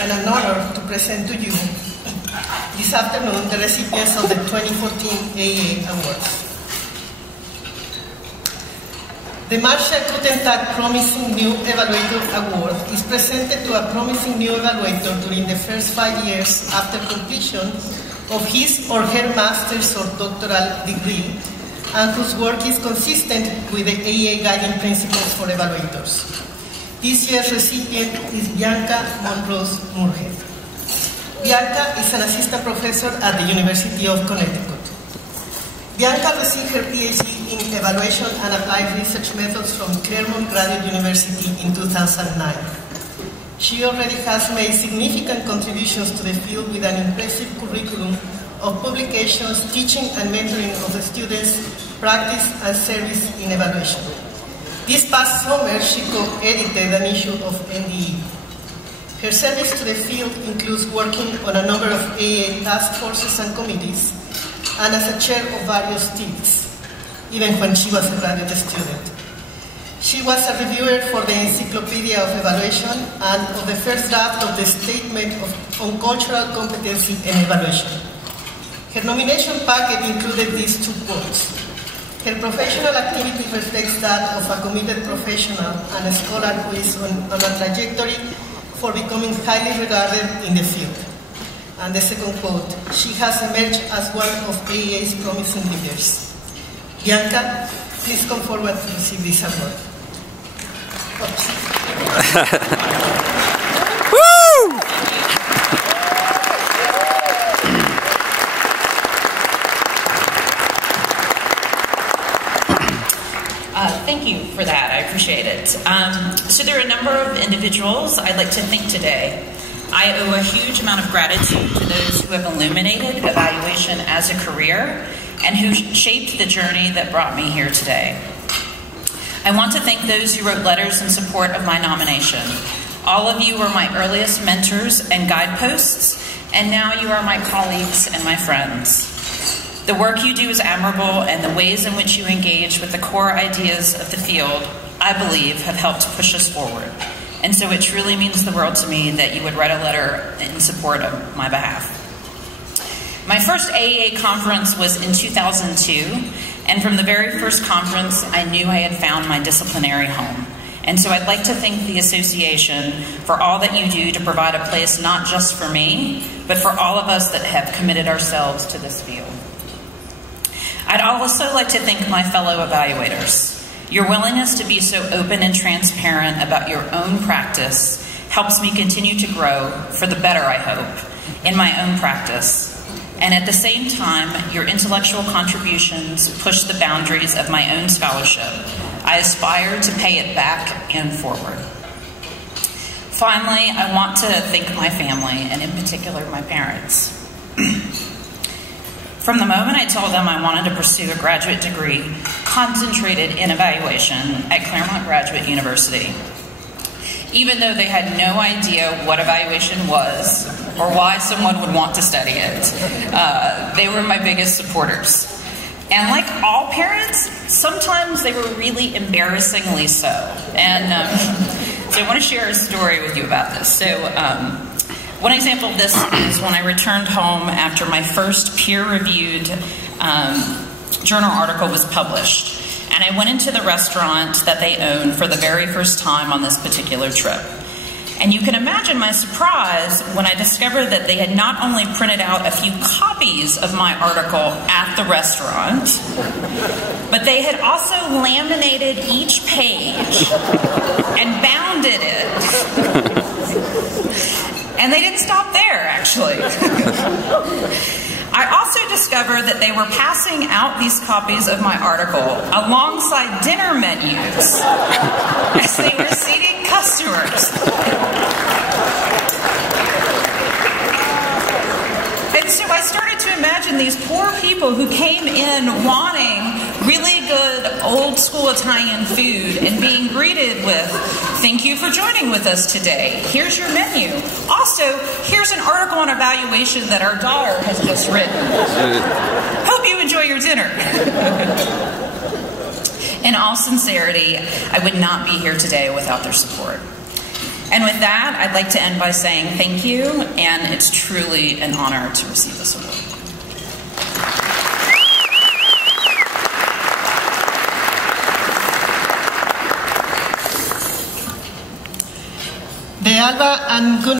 and an honor to present to you this afternoon the recipients of the 2014 AEA Awards. The Marcia Guttentag Promising New Evaluator Award is presented to a promising new evaluator during the first 5 years after completion of his or her master's or doctoral degree, and whose work is consistent with the AEA Guiding Principles for Evaluators. This year's recipient is Bianca Montrosse-Moorhead. Bianca is an assistant professor at the University of Connecticut. Bianca received her PhD in Evaluation and Applied Research Methods from Claremont Graduate University in 2009. She already has made significant contributions to the field with an impressive curriculum of publications, teaching and mentoring of the students, practice and service in evaluation. This past summer, she co-edited an issue of NDE. Her service to the field includes working on a number of AEA task forces and committees, and as a chair of various teams, even when she was a graduate student. She was a reviewer for the Encyclopedia of Evaluation and of the first draft of the Statement on Cultural Competency and Evaluation. Her nomination packet included these 2 quotes. Her professional activity reflects that of a committed professional and a scholar who is on a trajectory for becoming highly regarded in the field. And the second quote, she has emerged as one of AEA's promising leaders. Bianca, please come forward to receive this award. Woo! Thank you for that. I appreciate it. So there are a number of individuals I'd like to thank today. I owe a huge amount of gratitude to those who have illuminated evaluation as a career and who shaped the journey that brought me here today. I want to thank those who wrote letters in support of my nomination. All of you were my earliest mentors and guideposts, and now you are my colleagues and my friends. The work you do is admirable, and the ways in which you engage with the core ideas of the field, I believe, have helped push us forward. And so it truly means the world to me that you would write a letter in support of my behalf. My first AEA conference was in 2002, and from the very first conference, I knew I had found my disciplinary home. And so I'd like to thank the association for all that you do to provide a place not just for me, but for all of us that have committed ourselves to this field. I'd also like to thank my fellow evaluators. Your willingness to be so open and transparent about your own practice helps me continue to grow, for the better, I hope, in my own practice. And at the same time, your intellectual contributions push the boundaries of my own scholarship. I aspire to pay it back and forward. Finally, I want to thank my family, and in particular, my parents. From the moment I told them I wanted to pursue a graduate degree concentrated in evaluation at Claremont Graduate University, even though they had no idea what evaluation was or why someone would want to study it, they were my biggest supporters. And like all parents, sometimes they were really embarrassingly so. And so I want to share a story with you about this. So one example of this is when I returned home after my first peer-reviewed journal article was published. And I went into the restaurant that they own for the very first time on this particular trip. And you can imagine my surprise when I discovered that they had not only printed out a few copies of my article at the restaurant, but they had also laminated each page and bounded it. And they didn't stop there, actually. I also discovered that they were passing out these copies of my article alongside dinner menus as they were seating customers. And so I started to imagine these poor people who came in wanting really good old school Italian food and being greeted with, "Thank you for joining with us today. Here's your menu. Also, here's an article on evaluation that our daughter has just written. Hope you enjoy your dinner." In all sincerity, I would not be here today without their support. And with that, I'd like to end by saying thank you, and it's truly an honor to receive this award. De Alba, I'm going